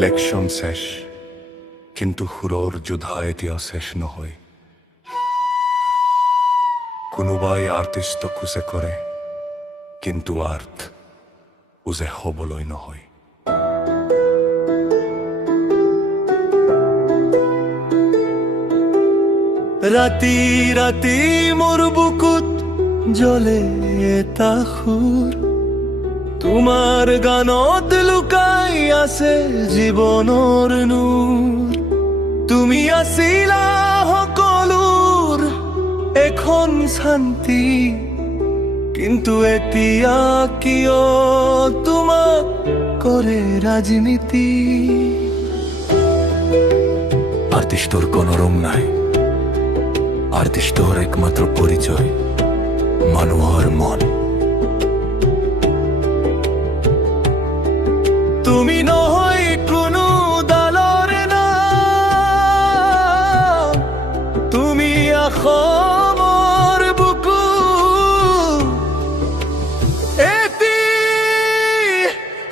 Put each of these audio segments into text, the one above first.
Election শেষ, কিন্তু সুৰৰ যুদ্ধ এতিয়া শেষ নহয়। কোনোবাই আৰ্টিষ্ট খুচে কৰে, কিন্তু আৰ্ট উজে হ'বলৈ নহয়। ৰাতি ৰাতি মোৰ বুকুত জ্বলে এটা সুৰ, তোমাৰ গানত লুকাই আছে জীৱনৰ নূৰ। তুমি আছিলা সকলোৰ এখন শান্তি, কিন্তু এতিয়া কিয় তোমাক কৰে ৰাজনীতি? আৰ্টিষ্টৰ কোনো ৰং নাই, আৰ্টিষ্টৰ একমাত্ৰ পৰিচয় মানুহৰ মন। তুমি নহয় কোনো ডালৰ নাম, তুমি অসমৰ বুকু। এটি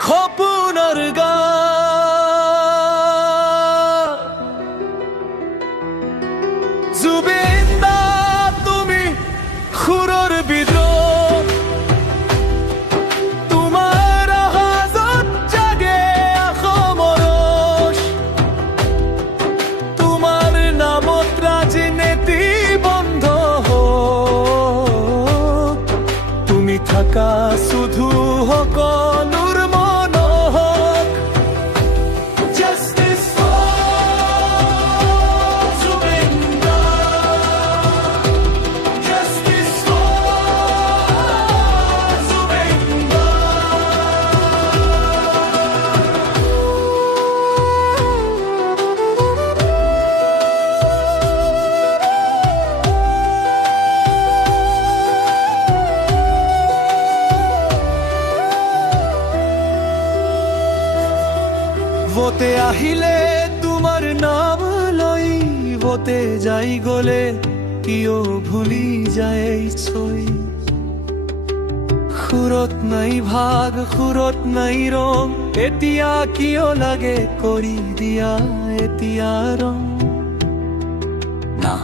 সপোনৰ গান, জুবিন দা তুমি সুৰৰ বিদ্ৰোহ, তোমাৰ আহাজত জাগে অসমৰ ৰস। তোমাৰ নামত ৰাজনীতি বন্ধ হওক, তুমি থাকা শুধু সকলোৰ মনত। Justice for Zubin Da, Justice for Zubin Da. ভোটে আহিলে তোমাৰ নাম লৈ, ভোটে যাই গলে কিয় ভুলি যায় ছই। সুৰত নাই ভাগ, সুৰত নাই ৰং, এতিয়া কিয় লাগে কৰি দিয়া এতিয়া ৰং? না,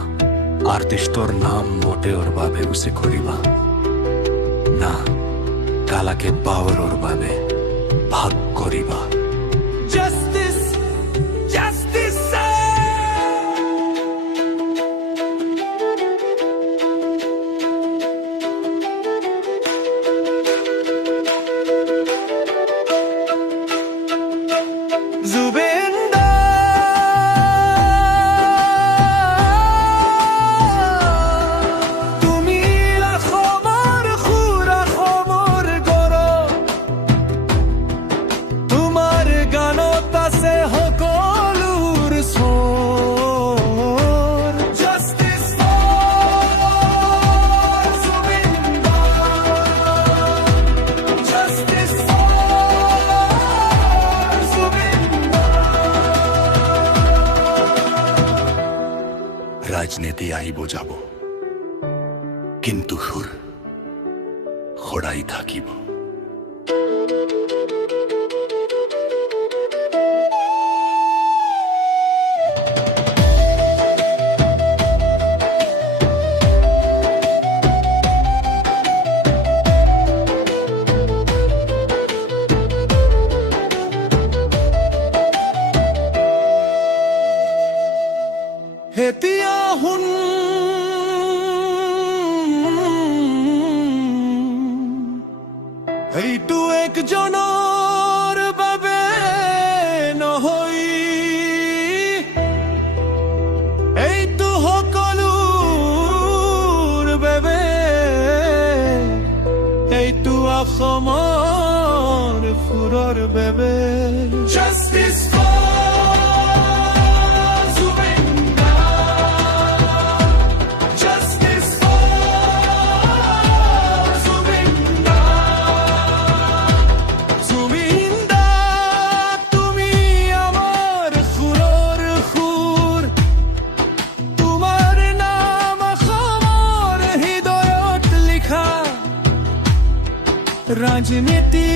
আৰ্টিষ্টৰ নাম ভোটেৰ বাবে উচে কৰিবা না, কালাকে পাৱাৰৰ বাবে ভাগ কৰিবা। Justice, justice, Zubin Da, তুমি অসমৰ সুৰ, অসমৰ গৌৰৱ। তোমাৰ গানত আছে সকলোৰ স্বৰ। Justice for Zubin Da, Justice for Zubin Da. ৰাজনীতি আহিব যাব, কিন্তু সুৰ সদায় থাকিব। এতিয়া শুন, এইটো একজনৰ বাবে নহয়, এইটো সকলোৰ বাবে, এইটো অসমৰ সুৰৰ বাবে। Justice for ৰাজনীতি